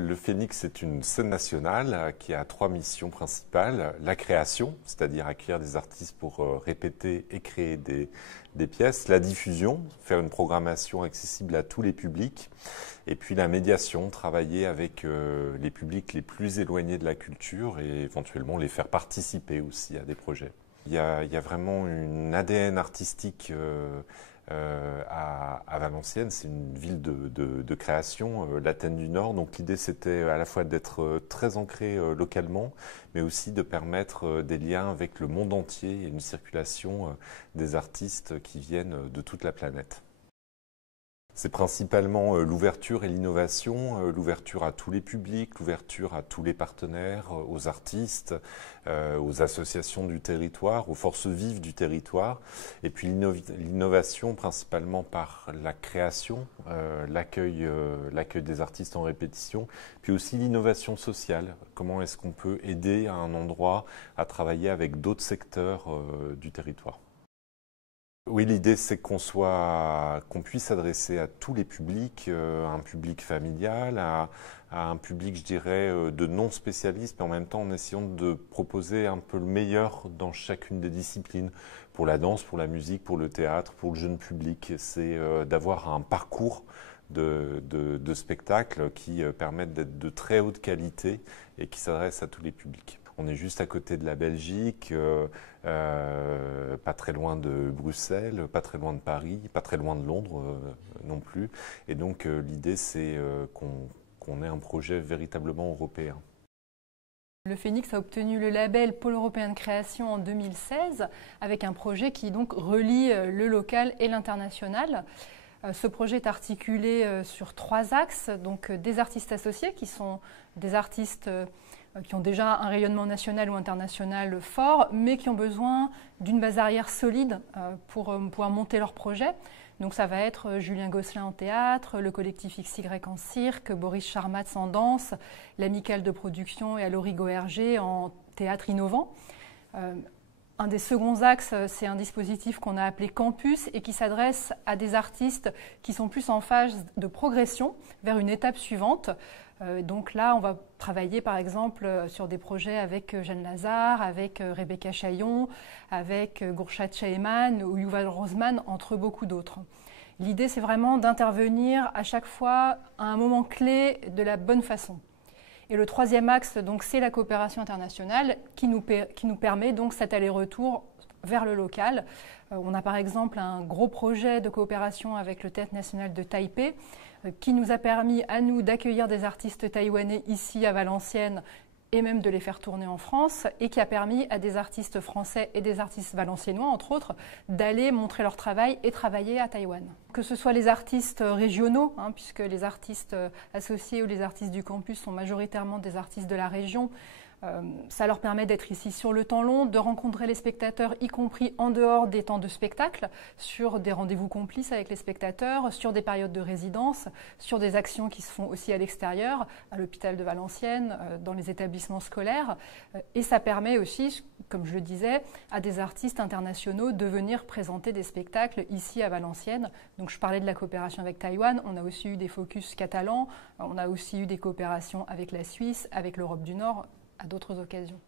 Le Phénix est une scène nationale qui a 3 missions principales. La création, c'est-à-dire accueillir des artistes pour répéter et créer des pièces. La diffusion, faire une programmation accessible à tous les publics. Et puis la médiation, travailler avec les publics les plus éloignés de la culture et éventuellement les faire participer aussi à des projets. Il y a vraiment une ADN artistique à Valenciennes. C'est une ville de création, l'Athènes du Nord. Donc l'idée, c'était à la fois d'être très ancré localement, mais aussi de permettre des liens avec le monde entier et une circulation des artistes qui viennent de toute la planète. C'est principalement l'ouverture et l'innovation, l'ouverture à tous les publics, l'ouverture à tous les partenaires, aux artistes, aux associations du territoire, aux forces vives du territoire, et puis l'innovation principalement par la création, l'accueil des artistes en répétition, puis aussi l'innovation sociale. Comment est-ce qu'on peut aider à un endroit à travailler avec d'autres secteurs du territoire? Oui, l'idée c'est qu'on puisse s'adresser à tous les publics, à un public familial, à un public, je dirais, de non-spécialistes, mais en même temps en essayant de proposer un peu le meilleur dans chacune des disciplines, pour la danse, pour la musique, pour le théâtre, pour le jeune public. C'est d'avoir un parcours de spectacles qui permettent d'être de très haute qualité et qui s'adressent à tous les publics. On est juste à côté de la Belgique, pas très loin de Bruxelles, pas très loin de Paris, pas très loin de Londres non plus. Et donc l'idée c'est qu'on ait un projet véritablement européen. Le Phénix a obtenu le label Pôle européen de création en 2016 avec un projet qui donc relie le local et l'international. Ce projet est articulé sur 3 axes, donc des artistes associés qui sont des artistes qui ont déjà un rayonnement national ou international fort, mais qui ont besoin d'une base arrière solide pour pouvoir monter leur projet. Donc ça va être Julien Gosselin en théâtre, le collectif XY en cirque, Boris Charmatz en danse, l'Amicale de production et Alori Goerger en théâtre innovant. Un des seconds axes, c'est un dispositif qu'on a appelé Campus et qui s'adresse à des artistes qui sont plus en phase de progression vers une étape suivante. Donc là, on va travailler par exemple sur des projets avec Jeanne Lazare, avec Rebecca Chaillon, avec Gourchat Chaeman ou Yuval Rosman, entre beaucoup d'autres. L'idée, c'est vraiment d'intervenir à chaque fois à un moment clé de la bonne façon. Et le troisième axe, donc, c'est la coopération internationale qui nous permet donc cet aller-retour vers le local. On a par exemple un gros projet de coopération avec le Théâtre national de Taipei qui nous a permis à nous d'accueillir des artistes taïwanais ici à Valenciennes et même de les faire tourner en France, et qui a permis à des artistes français et des artistes valenciennois, entre autres, d'aller montrer leur travail et travailler à Taïwan. Que ce soit les artistes régionaux, puisque les artistes associés ou les artistes du campus sont majoritairement des artistes de la région, ça leur permet d'être ici sur le temps long, de rencontrer les spectateurs, y compris en dehors des temps de spectacle, sur des rendez-vous complices avec les spectateurs, sur des périodes de résidence, sur des actions qui se font aussi à l'extérieur, à l'hôpital de Valenciennes, dans les établissements scolaires. Et ça permet aussi, comme je le disais, à des artistes internationaux de venir présenter des spectacles ici à Valenciennes. Donc je parlais de la coopération avec Taïwan, on a aussi eu des focus catalans, on a aussi eu des coopérations avec la Suisse, avec l'Europe du Nord, à d'autres occasions.